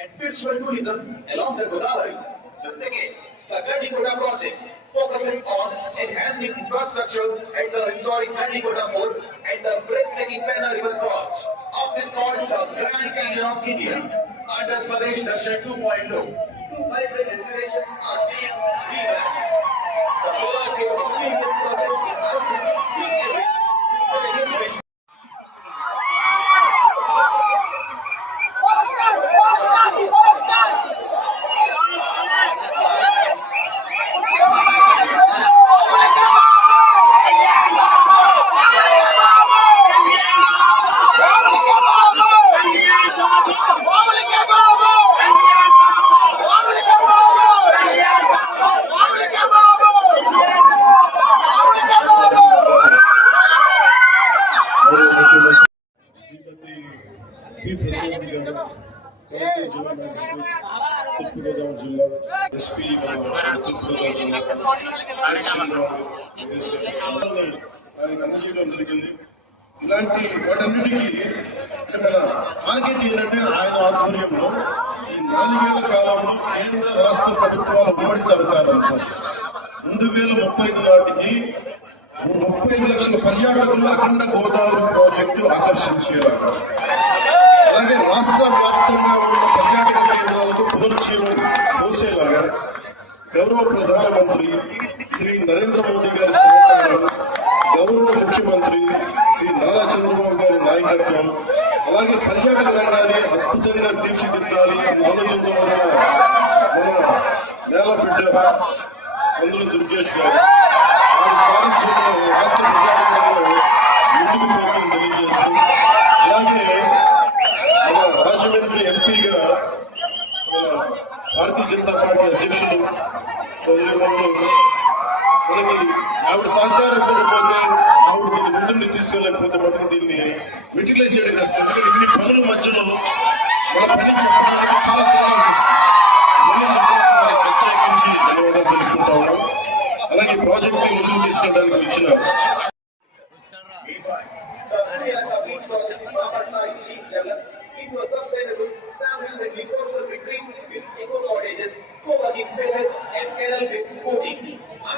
and spiritual tourism along the Godavari. The second, the Gandikoda project focuses on enhancing infrastructure at the historic Gandikoda Fort and the breathtaking Penna River Gorge, often called the Grand Canyon of India. Under Pradesh Darshan 2.0, two vibrant destinations are being revamped. తూర్పుగోదావరి జిల్లా SP తూర్పుగోదావరి జిల్లా ఆయనకు అందజేయడం జరిగింది. ఇలాంటి వాటన్నిటికీ అంటే మన target ఏంటంటే ఆయన ఆధ్వర్యంలో ఈ నాలుగేళ్ళ కాలంలో కేంద్ర రాష్ట్ర ప్రభుత్వాల ఉమ్మడి సహకారంతో రెండు వేల ముప్పై ఐదు నాటికి ముప్పై ఐదు లక్షల పర్యాటకులు అఖండ గోదావరి ప్రాజెక్టు ఆకర్షించేలాగా. గౌరవ ప్రధానమంత్రి శ్రీ నరేంద్ర మోదీ గారి సహకారం గౌరవ ముఖ్యమంత్రి శ్రీ నారా చంద్రబాబు గారి నాయకత్వం అలాగే పర్యాటక రంగాన్ని అద్భుతంగా తీర్చిదిద్దాలి అన్న ఆలోచనతో ఉన్న మన నేల బిడ్డ కందుల దుర్గేష్ గారు వారి సారథ్యంలో రాష్ట్ర పర్యాటక రంగంలో ముందుకు పోతుందని తెలియజేస్తూ అలాగే మన రాజమండ్రి ఎంపీగా మన భారతీయ జనతా పార్టీ అధ్యక్షులు సోదరిమణులు మనకి ఆవిడ సహకారం ఇవ్వకపోతే ఆవిడ దీన్ని ముందుండి తీసుకెళ్ళకపోతే మటుకు దీన్ని యూటిలైజ్ చేయడం కష్టం. ఎందుకంటే ఇన్ని పనుల మధ్యలో మన పని చెప్పడానికి చాలా తిరగాల్సి వస్తుంది. మళ్ళీ చెప్పడానికి వారికి ప్రత్యేకించి ధన్యవాదాలు తెలుపుకుంటా ఉన్నాం. అలాగే ఈ ప్రాజెక్ట్ ముందుకు తీసుకెళ్ళడానికి వచ్చిన